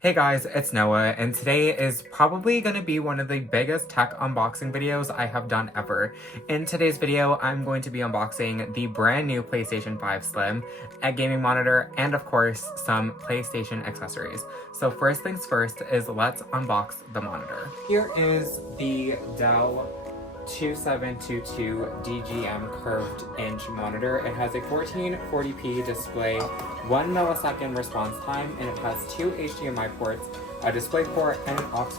Hey guys, it's Noah, and today is probably going to be one of the biggest tech unboxing videos I have done ever. In today's video, I'm going to be unboxing the brand new PlayStation 5 Slim, a gaming monitor, and of course, some PlayStation accessories. So first things first is let's unbox the monitor. Here is the Dell 2722 DGM curved inch monitor. It has a 1440p display, 1 millisecond response time, and it has 2 HDMI ports, a display port, and an aux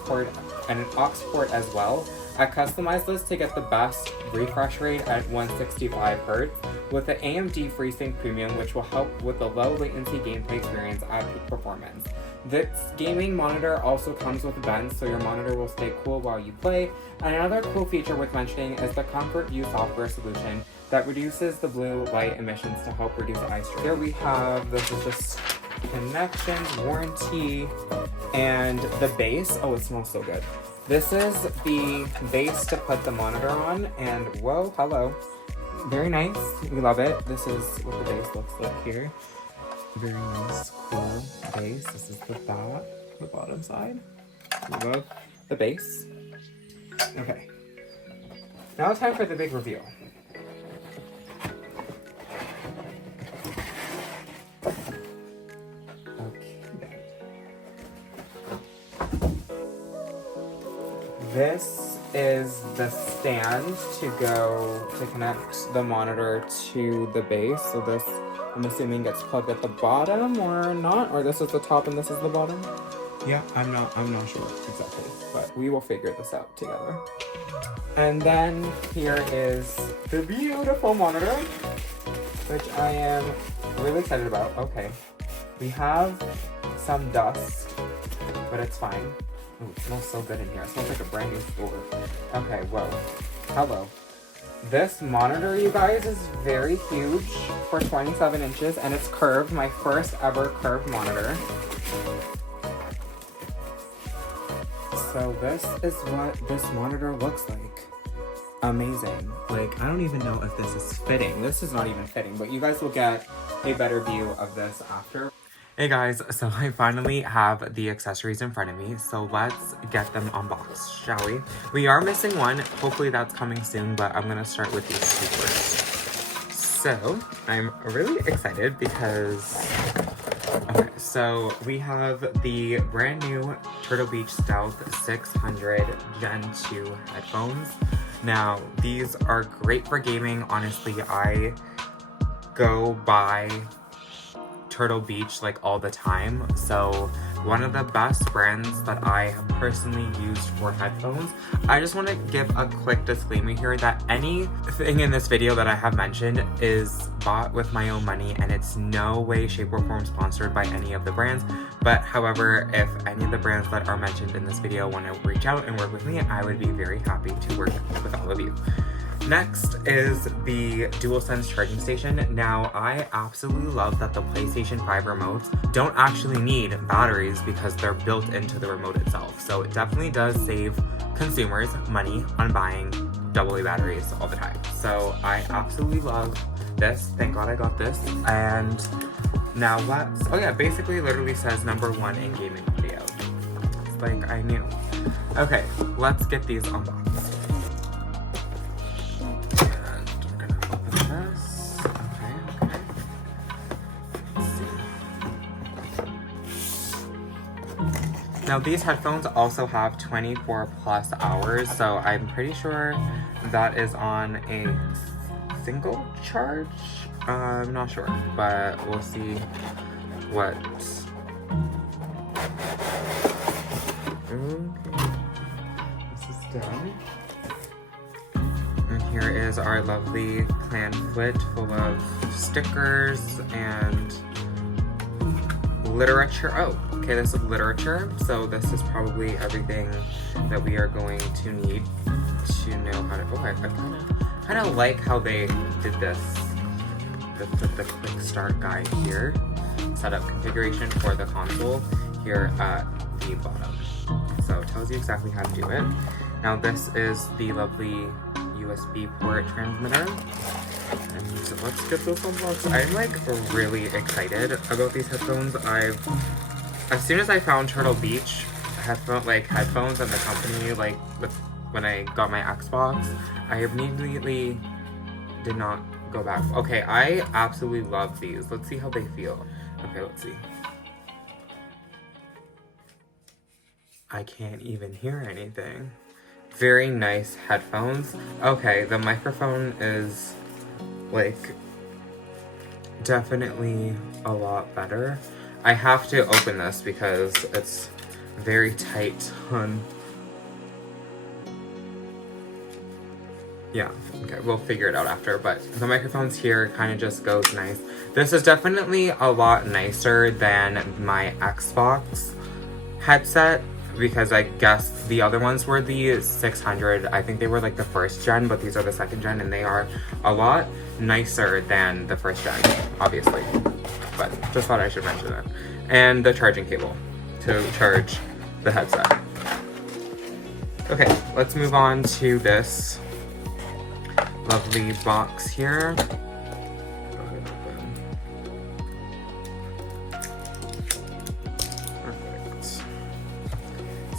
port as well. I customized this to get the best refresh rate at 165 Hz with the AMD FreeSync Premium, which will help with the low latency gameplay experience at peak performance. This gaming monitor also comes with vents, so your monitor will stay cool while you play. And another cool feature worth mentioning is the Comfort View software solution that reduces the blue light emissions to help reduce eye strain. Here we have, this is just connections, warranty, and the base. Oh, it smells so good. This is the base to put the monitor on, and whoa, hello. Very nice, we love it. This is what the base looks like here. Very nice, cool base. This is the back, the bottom side. We love the base. Okay, now time for the big reveal. This is the stand to connect the monitor to the base. So this, I'm assuming, gets plugged at the bottom or not, or this is the top and this is the bottom. Yeah, I'm not sure exactly, but we will figure this out together. And then here is the beautiful monitor, which I am really excited about. Okay, we have some dust, but it's fine. Ooh, it smells so good in here. It smells like a brand new store. Okay, whoa. Hello. This monitor, you guys, is very huge for 27 inches, and it's curved. My first ever curved monitor. So this is what this monitor looks like. Amazing. Like, I don't even know if this is fitting. This is not even fitting, but you guys will get a better view of this after. Hey guys, so I finally have the accessories in front of me, so let's get them unboxed, shall we? We are missing one, hopefully that's coming soon, but I'm gonna start with these two first. So, I'm really excited because, okay, so we have the brand new Turtle Beach Stealth 600 Gen 2 headphones. Now, these are great for gaming. Honestly, I go by Turtle Beach like all the time, so one of the best brands that I have personally used for headphones. I just want to give a quick disclaimer here that anything in this video that I have mentioned is bought with my own money, and it's no way, shape, or form sponsored by any of the brands. But however, if any of the brands that are mentioned in this video want to reach out and work with me, I would be very happy to work with all of you. Next is the DualSense charging station. Now, I absolutely love that the PlayStation 5 remotes don't actually need batteries because they're built into the remote itself. So it definitely does save consumers money on buying AA batteries all the time. So I absolutely love this. Thank God I got this. And now let's, oh yeah, basically literally says #1 in gaming audio. It's like I knew. Okay, let's get these unboxed. Now these headphones also have 24 plus hours, so I'm pretty sure that is on a single charge. I'm not sure, but we'll see what. Okay. This is done. And here is our lovely pamphlet full of stickers and literature. Oh, okay, this is literature, so this is probably everything that we are going to need to know how to. Oh, I kind of like how they did this. The quick start guide here. Setup configuration for the console here at the bottom. So it tells you exactly how to do it. Now this is the lovely USB port transmitter. And let's get this unboxed. I'm like really excited about these headphones. I've as soon as I found Turtle Beach headphones and the company, like when I got my Xbox, I immediately did not go back. Okay, I absolutely love these. Let's see how they feel. Okay, let's see. I can't even hear anything. Very nice headphones. Okay, the microphone is like definitely a lot better. I have to open this because it's very tight on. Yeah, okay, we'll figure it out after, but the microphones here kind of just goes nice. This is definitely a lot nicer than my Xbox headset, because I guess the other ones were the 600. I think they were like the first gen, but these are the second gen, and they are a lot nicer than the first gen, obviously. But just thought I should mention that. And the charging cable to charge the headset. Okay, let's move on to this lovely box here. Perfect.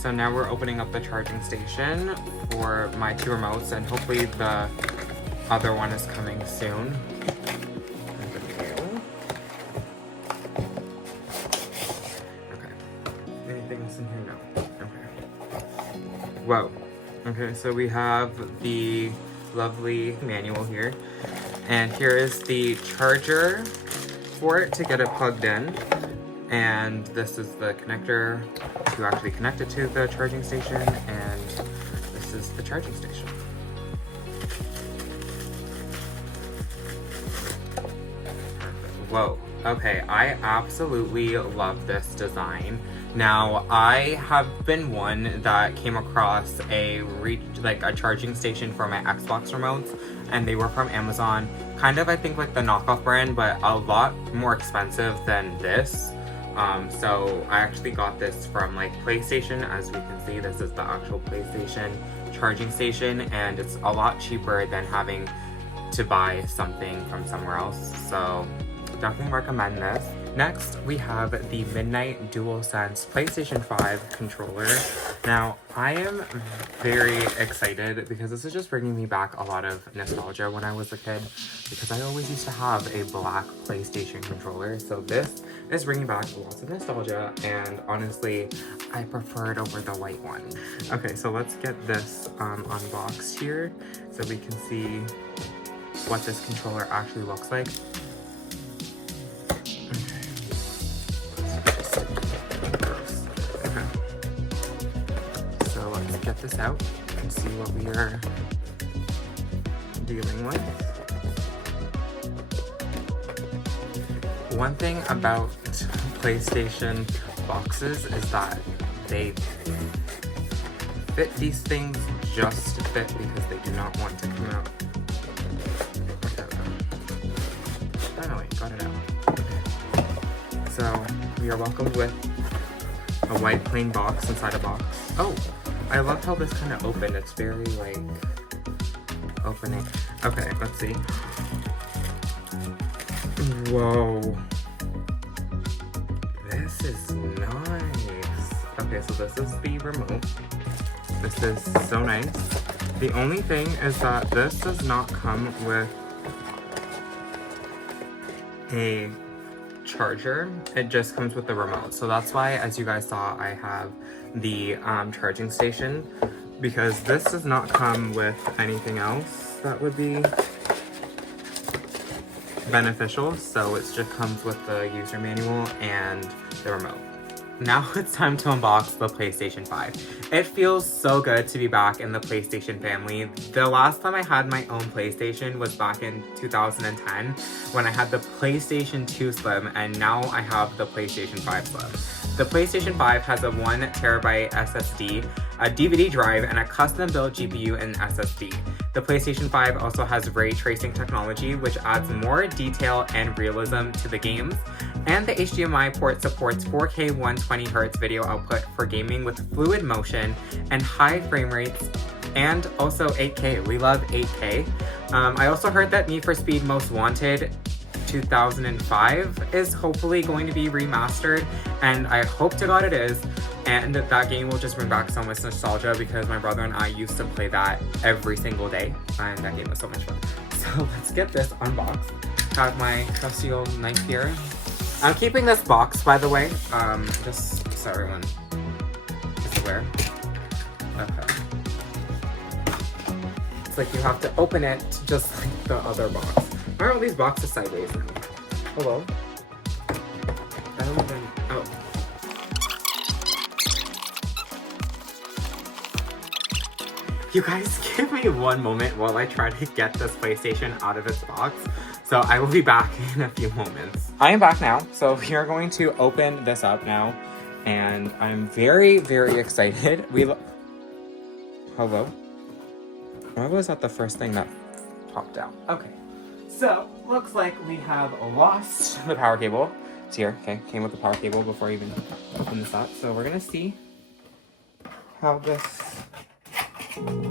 So now we're opening up the charging station for my 2 remotes, and hopefully the other one is coming soon. Okay. Anything else in here? No. Okay. Whoa. Okay, so we have the lovely manual here, and here is the charger for it to get it plugged in, and this is the connector to actually connect it to the charging station, and this is the charging station. Perfect. Whoa. Okay, I absolutely love this design. Now, I have been one that came across a charging station for my Xbox remotes, and they were from Amazon. Kind of, I think, like the knockoff brand, but a lot more expensive than this. So I actually got this from like PlayStation. As we can see, this is the actual PlayStation charging station, and it's a lot cheaper than having to buy something from somewhere else. So definitely recommend this. Next, we have the Midnight Dualsense PlayStation 5 controller. Now, I am very excited because this is just bringing me back a lot of nostalgia when I was a kid, because I always used to have a black PlayStation controller. So this is bringing back lots of nostalgia, and honestly, I prefer it over the white one. Okay, so let's get this unboxed here so we can see what this controller actually looks like. This out and see what we are dealing with. One thing about PlayStation boxes is that they fit these things just to fit because they do not want to come out. Finally, got it out. So we are welcomed with a white plain box inside a box. Oh! I love how this kind of opened. It's very, like, opening. Okay, let's see. Whoa. This is nice. Okay, so this is the remote. This is so nice. The only thing is that this does not come with a charger. It just comes with the remote. So that's why, as you guys saw, I have the charging station, because this does not come with anything else that would be beneficial. So it just comes with the user manual and the remote. Now it's time to unbox the PlayStation 5. It feels so good to be back in the PlayStation family. The last time I had my own PlayStation was back in 2010 when I had the PlayStation 2 Slim, and now I have the PlayStation 5 Slim. The PlayStation 5 has a 1TB SSD, a DVD drive, and a custom-built GPU and SSD. The PlayStation 5 also has ray tracing technology, which adds more detail and realism to the games. And the HDMI port supports 4K 120Hz video output for gaming with fluid motion and high frame rates, and also 8K. We love 8K. I also heard that Need for Speed Most Wanted 2005 is hopefully going to be remastered, and I hope to God it is. And that game will just bring back so much nostalgia because my brother and I used to play that every single day, and that game was so much fun. So let's get this unboxed. Got my trusty old knife here. I'm keeping this box, by the way, just so everyone is aware. Okay. It's like you have to open it just like the other box. Why are all these boxes sideways now? Hello? I don't even... Oh. You guys, give me one moment while I try to get this PlayStation out of its box. So I will be back in a few moments. I am back now. So we are going to open this up now. And I'm very, very excited. Hello? Why was that the first thing that popped out? Okay. So, looks like we have lost the power cable. It's here. Okay, came with the power cable before I even open this up. So we're gonna see how this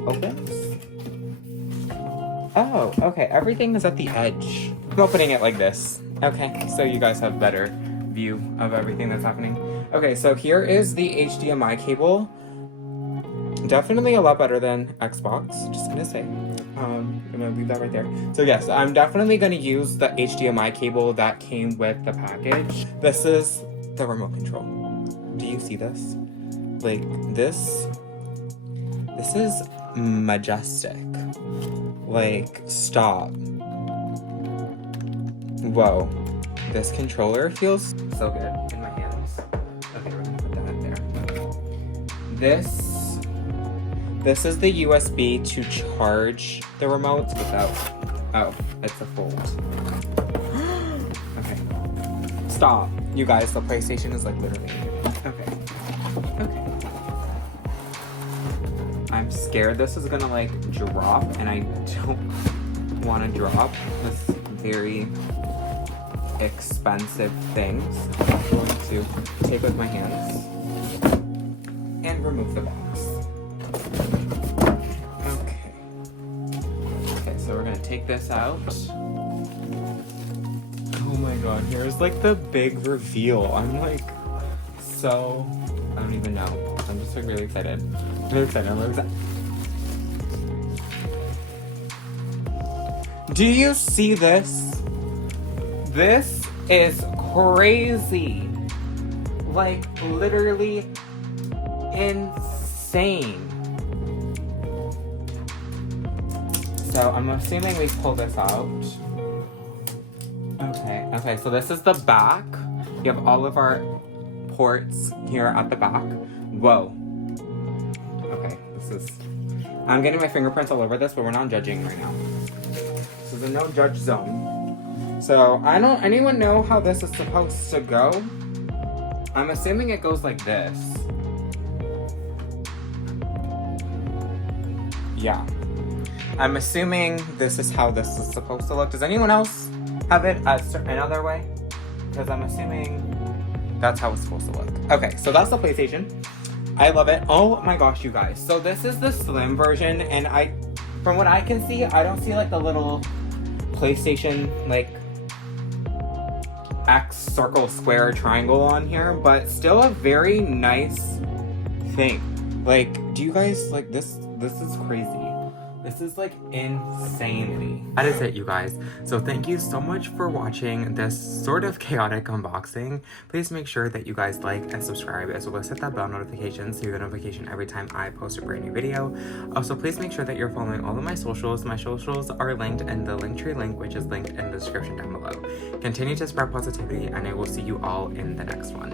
opens. Oh, okay, everything is at the edge. I'm opening it like this. Okay, so you guys have better view of everything that's happening. Okay, so here is the HDMI cable. Definitely a lot better than Xbox, just gonna say. I'm gonna leave that right there. So yes, I'm definitely gonna use the HDMI cable that came with the package. This is the remote control. Do you see this? Like, this is majestic. Like, stop. Whoa. This controller feels so good in my hands. Okay, we're gonna put that there. This is the USB to charge the remotes without... Oh, it's a fold. Okay. Stop. You guys, the PlayStation is like literally... Okay. Okay. I'm scared this is gonna like drop, and I don't want to drop this very expensive thing. So I'm going to take with my hands and remove the box. Okay. Okay, so we're gonna take this out. Oh my god, here's like the big reveal. I'm like so... I don't even know. I'm just like really excited. I'm really excited. I'm really excited. Do you see this? This is crazy. Like literally insane. So I'm assuming we pull this out. Okay, so this is the back. You have all of our ports here at the back. Whoa. Okay, this is... I'm getting my fingerprints all over this, but we're not judging right now. This is a no judge zone. So, anyone know how this is supposed to go? I'm assuming it goes like this. Yeah. I'm assuming this is how this is supposed to look. Does anyone else have it another way? Because I'm assuming that's how it's supposed to look. Okay, so that's the PlayStation. I love it. Oh my gosh, you guys. So this is the slim version, and from what I can see, I don't see like the little PlayStation like X circle square triangle on here, but still a very nice thing. Like, do you guys like this? This is crazy. This is like insanity. That is it, you guys. So thank you so much for watching this sort of chaotic unboxing. Please make sure that you guys like and subscribe, as well as hit that bell notification so you get a notification every time I post a brand new video. Also, please make sure that you're following all of my socials. My socials are linked in the Linktree link, which is linked in the description down below. Continue to spread positivity, and I will see you all in the next one.